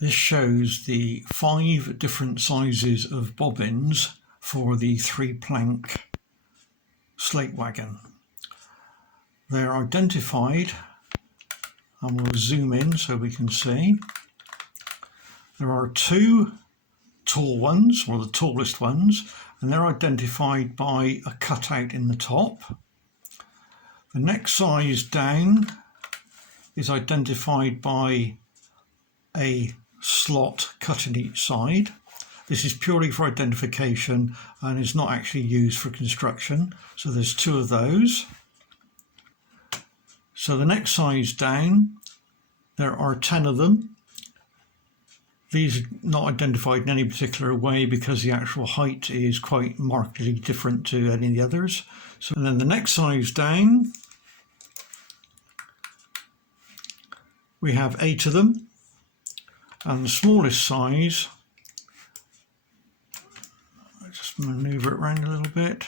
This shows the 5 different sizes of bobbins for the 3-plank slate wagon. They're identified, and we'll zoom in so we can see. There are 2 tall ones, or the tallest ones, and they're identified by a cutout in the top. The next size down is identified by a slot cut in each side. This is purely for identification and is not actually used for construction. So there's 2 of those. So the next size down, there are 10 of them. These are not identified in any particular way because the actual height is quite markedly different to any of the others. So, and then the next size down, we have 8 of them. And the smallest size, I'll just manoeuvre it around a little bit,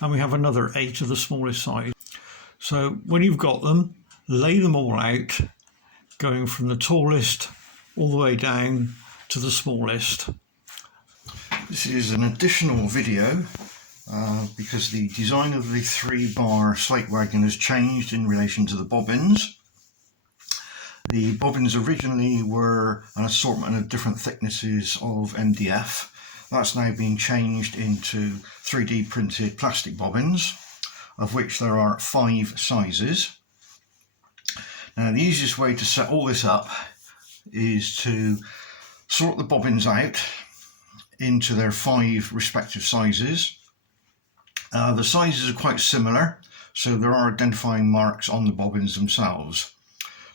and we have another 8 of the smallest size. So when you've got them, lay them all out, going from the tallest all the way down to the smallest. This is an additional video because the design of the 3-bar slate wagon has changed in relation to the bobbins. The bobbins originally were an assortment of different thicknesses of MDF. That's now been changed into 3D printed plastic bobbins, of which there are 5 sizes. Now the easiest way to set all this up is to sort the bobbins out into their 5 respective sizes. The sizes are quite similar, so there are identifying marks on the bobbins themselves.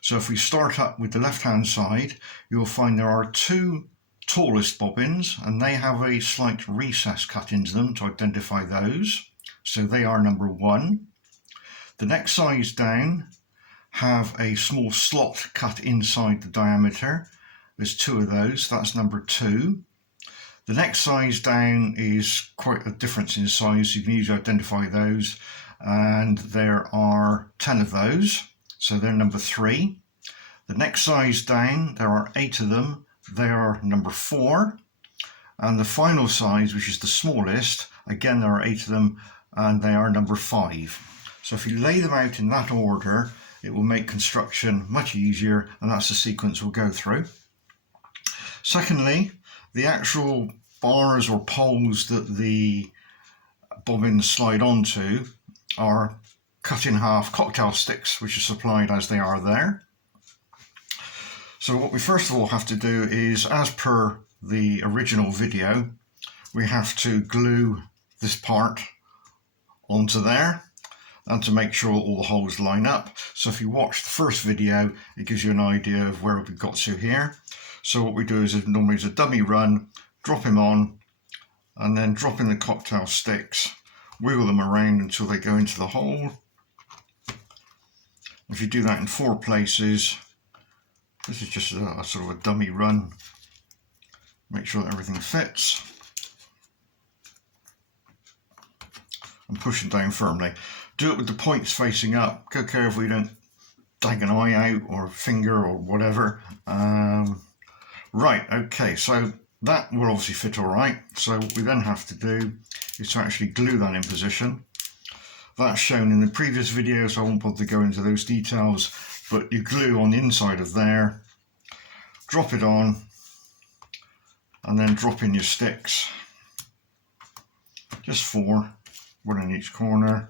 So if we start up with the left hand side, you'll find there are 2 tallest bobbins, and they have a slight recess cut into them to identify those. So they are number 1. The next size down have a small slot cut inside the diameter. There's 2 of those, that's number 2. The next size down is quite a difference in size, so you can easily identify those, and there are 10 of those. So they're number 3. The next size down, there are 8 of them. They are number 4. And the final size, which is the smallest, again there are 8 of them, and they are number 5. So if you lay them out in that order, it will make construction much easier, and that's the sequence we'll go through. Secondly, the actual bars or poles that the bobbins slide onto are cut in half cocktail sticks, which are supplied as they are there. So what we first of all have to do is, as per the original video, we have to glue this part onto there, and to make sure all the holes line up. So if you watch the first video, it gives you an idea of where we've got to here. So what we do is, normally is a dummy run, drop him on, and then drop in the cocktail sticks, wiggle them around until they go into the hole. If you do that in 4 places, this is just a sort of a dummy run. Make sure that everything fits. And push it down firmly. Do it with the points facing up. Go careful you don't dig an eye out or a finger or whatever. Right, okay, so that will obviously fit all right. So what we then have to do is to actually glue that in position. That's shown in the previous video, so I won't bother to go into those details, but you glue on the inside of there, drop it on, and then drop in your sticks. Just 4, 1 in each corner,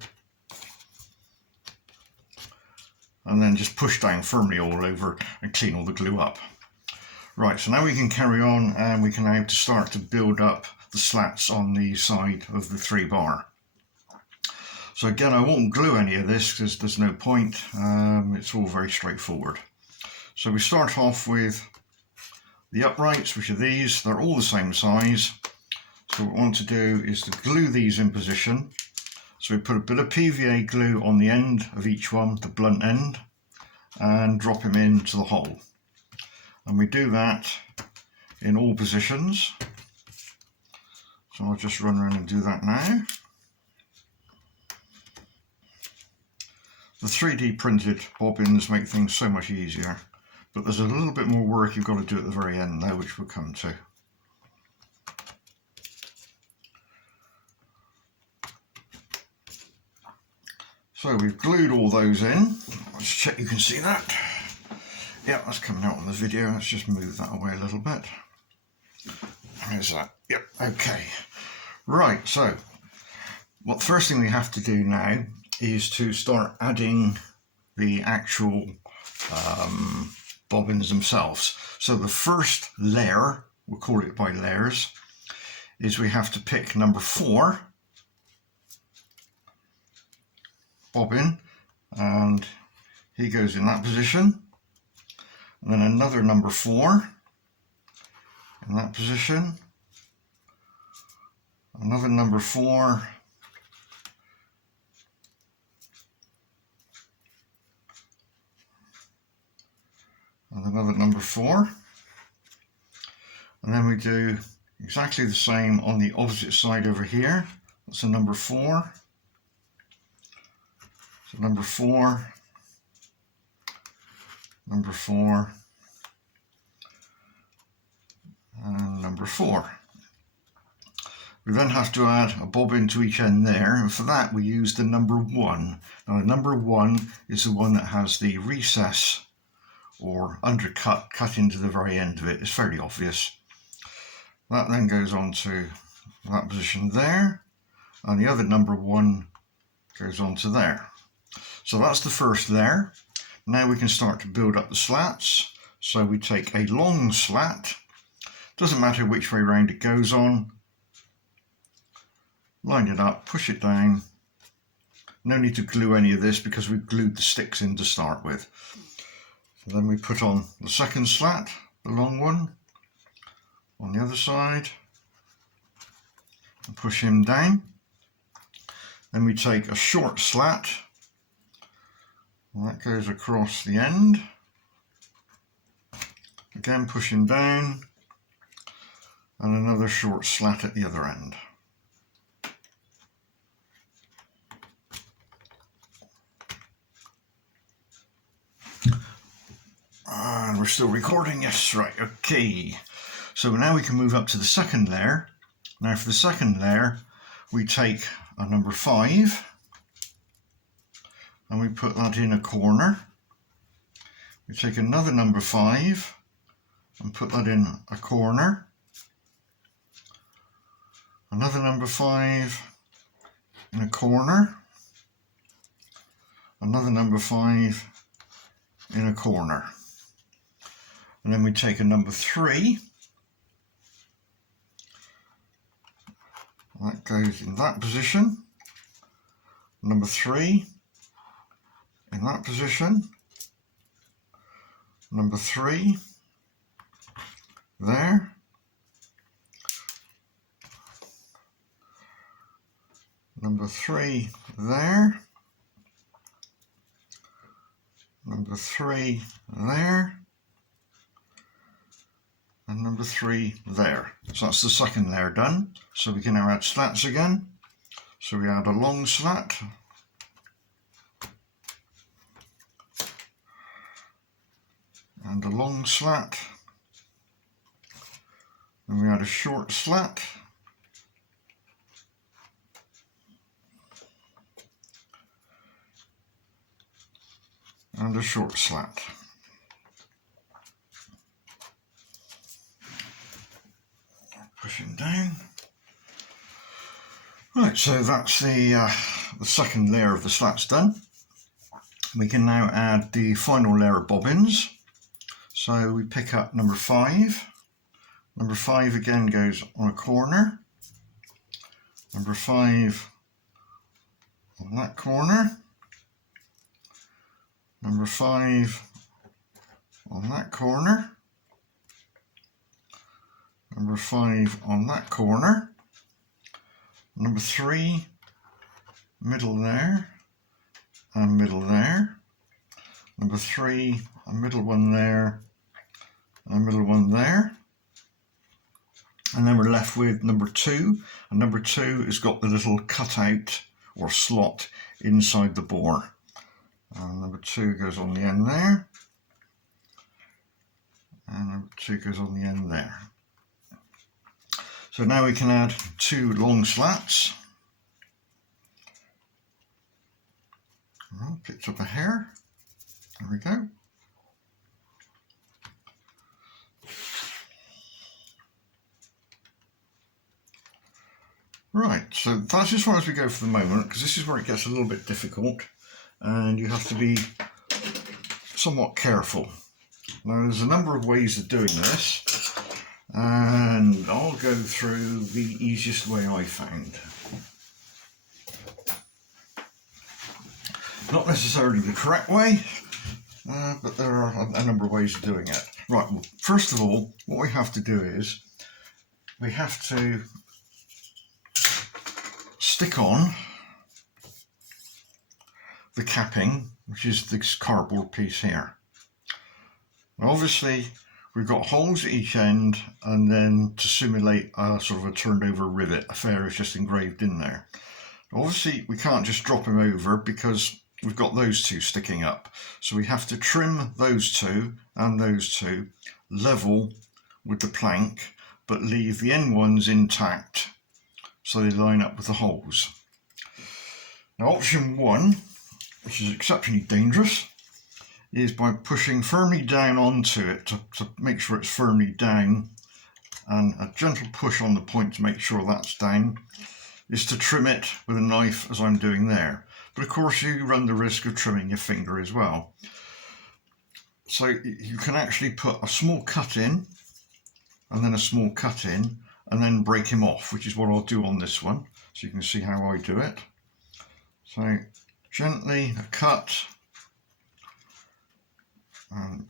and then just push down firmly all over and clean all the glue up. Right, so now we can carry on, and we can now start to build up the slats on the side of the 3-bar. So again, I won't glue any of this because there's no point. It's all very straightforward. So we start off with the uprights, which are these. They're all the same size. So what we want to do is to glue these in position. So we put a bit of PVA glue on the end of each one, the blunt end, and drop them into the hole. And we do that in all positions. So I'll just run around and do that now. The 3D printed bobbins make things so much easier. but there's a little bit more work you've got to do at the very end now, which we'll come to. So we've glued all those in. Let's check you can see that. Yeah, that's coming out on the video. Let's just move that away a little bit. How's that? Yep, okay. Right, so what first thing we have to do now is to start adding the actual bobbins themselves. So the first layer, we'll call it by layers, is we have to pick number 4 bobbin, and he goes in that position, and then another number 4 in that position, another number 4, and another number 4, and then we do exactly the same on the opposite side over here. That's a number 4, so number 4, number 4, and number 4. We then have to add a bobbin to each end there, and for that we use the number 1. Now the number 1 is the one that has the recess or undercut cut into the very end of it. It's fairly obvious. That then goes on to that position there, and the other number 1 goes on to there. So that's the first layer. Now we can start to build up the slats. So we take a long slat, doesn't matter which way round it goes on, line it up, push it down. No need to glue any of this because we've glued the sticks in to start with. So then we put on the second slat, the long one, on the other side, and push him down. Then we take a short slat, and that goes across the end. Again, push him down, and another short slat at the other end. And we're still recording, yes, right, okay. So now we can move up to the second layer. Now for the second layer, we take a number 5, and we put that in a corner. We take another number 5 and put that in a corner. Another number 5 in a corner. Another number 5 in a corner. And then we take a number 3. That goes in that position. Number 3 in that position. Number 3 there. Number 3 there. Number 3 there. And number 3 there. So that's the second layer done. So we can now add slats again. So we add a long slat. And a long slat. And we add a short slat. And a short slat. Pushing down. Right, so that's the second layer of the slats done. We can now add the final layer of bobbins. So we pick up number 5. Number 5 again goes on a corner. Number 5 on that corner. Number 5 on that corner. Number 5 on that corner. Number 3, middle there, and middle there. Number 3, a middle one there, and a middle one there. And then we're left with number 2, and number 2 has got the little cutout or slot inside the bore. And number 2 goes on the end there. and 2 goes on the end there. So now we can add 2 long slats. Well, picked up a hair. There we go. Right, so that's as far as we go for the moment, because this is where it gets a little bit difficult and you have to be somewhat careful. Now there's a number of ways of doing this, and I'll go through the easiest way I found. Not necessarily the correct way, but there are a number of ways of doing it. Right, well, first of all, what we have to do is we have to stick on the capping, which is this cardboard piece here. Now obviously we've got holes at each end, and then to simulate a sort of a turned over rivet, a fair is just engraved in there. Now obviously we can't just drop them over because we've got those 2 sticking up, so we have to trim those 2 and those 2 level with the plank, but leave the end ones intact so they line up with the holes. Now option 1, which is exceptionally dangerous, is by pushing firmly down onto it to make sure it's firmly down, and a gentle push on the point to make sure that's down, is to trim it with a knife as I'm doing there. But of course you run the risk of trimming your finger as well. So you can actually put a small cut in, and then a small cut in, and then break him off, which is what I'll do on this one, so you can see how I do it. So gently a cut, and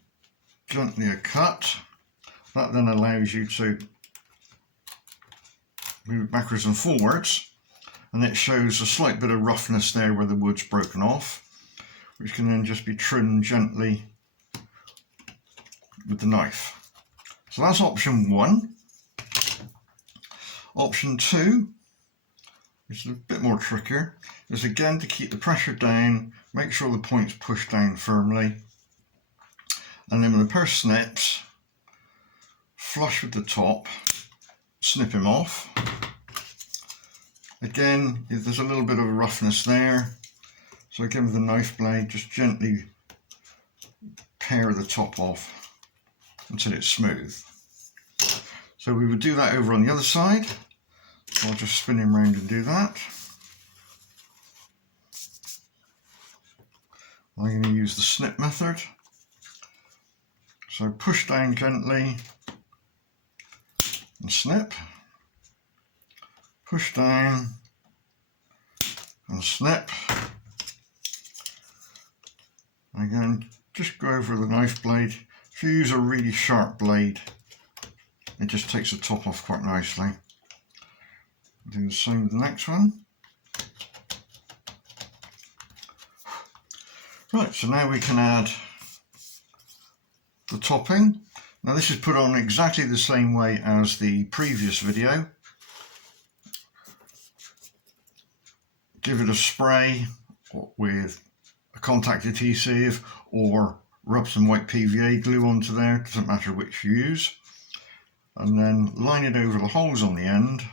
gently a cut. That then allows you to move backwards and forwards, and it shows a slight bit of roughness there where the wood's broken off, which can then just be trimmed gently with the knife. So that's option 1. Option 2, which is a bit more trickier, is again to keep the pressure down, make sure the point's pushed down firmly, and then with a pair of snips, flush with the top, snip him off. Again, if there's a little bit of a roughness there, so again with the knife blade, just gently pare the top off until it's smooth. So we would do that over on the other side. I'll just spin him round and do that. I'm going to use the snip method. So push down gently and snip. Push down and snip. Again, just go over the knife blade. If you use a really sharp blade, it just takes the top off quite nicely. Do the same with the next one. Right, so now we can add the topping. Now this is put on exactly the same way as the previous video. Give it a spray with a contact adhesive, or rub some white PVA glue onto there, doesn't matter which you use, and then line it over the holes on the end.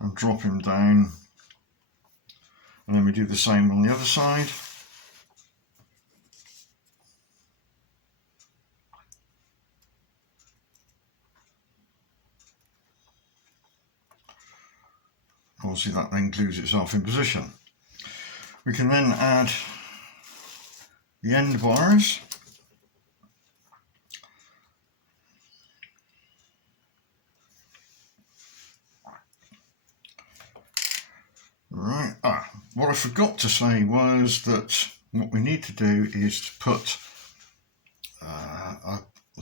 And drop him down, and then we do the same on the other side. Obviously that then glues itself in position. We can then add the end bars. Right, what I forgot to say was that what we need to do is to put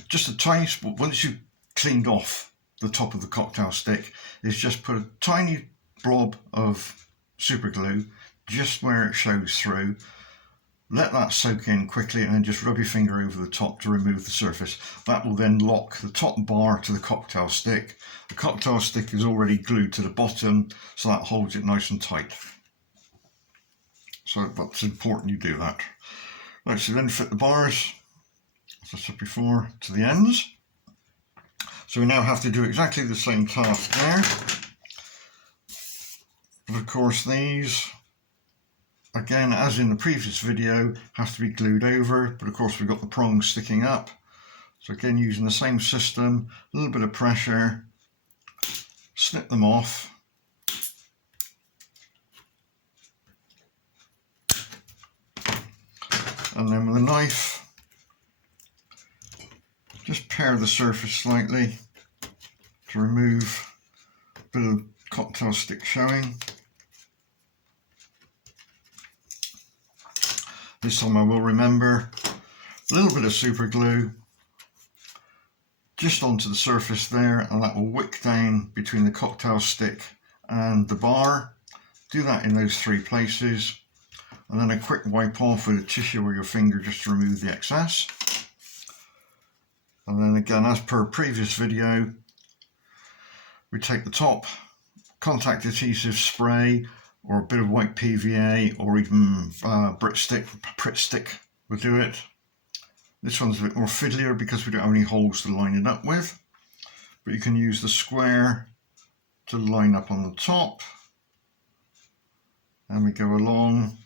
just a tiny spot, once you've cleaned off the top of the cocktail stick, is just put a tiny blob of super glue just where it shows through. Let that soak in quickly, and then just rub your finger over the top to remove the surface. That will then lock the top bar to the cocktail stick. The cocktail stick is already glued to the bottom, so that holds it nice and tight. so that's important you do that. Right, so then fit the bars, as I said before, to the ends. So we now have to do exactly the same task there. But of course these, again as in the previous video, have to be glued over, but of course we've got the prongs sticking up. So again, using the same system, a little bit of pressure, snip them off. And then with a knife, just pare the surface slightly to remove a bit of cocktail stick showing. This time I will remember a little bit of super glue just onto the surface there, and that will wick down between the cocktail stick and the bar. Do that in those 3 places, and then a quick wipe off with a tissue or your finger just to remove the excess. And then again, as per previous video, we take the top contact adhesive spray or a bit of white PVA or even Pritt stick will do it. This one's a bit more fiddlier because we don't have any holes to line it up with, but you can use the square to line up on the top, and we go along,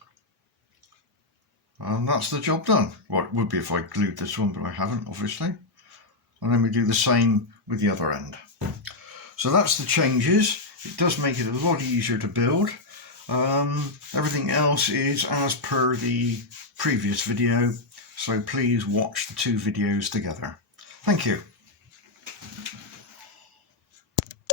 and that's the job done. Well, it would be if I glued this one, but I haven't, obviously. And then we do the same with the other end. So that's the changes. It does make it a lot easier to build. Everything else is as per the previous video, so please watch the 2 videos together. Thank you.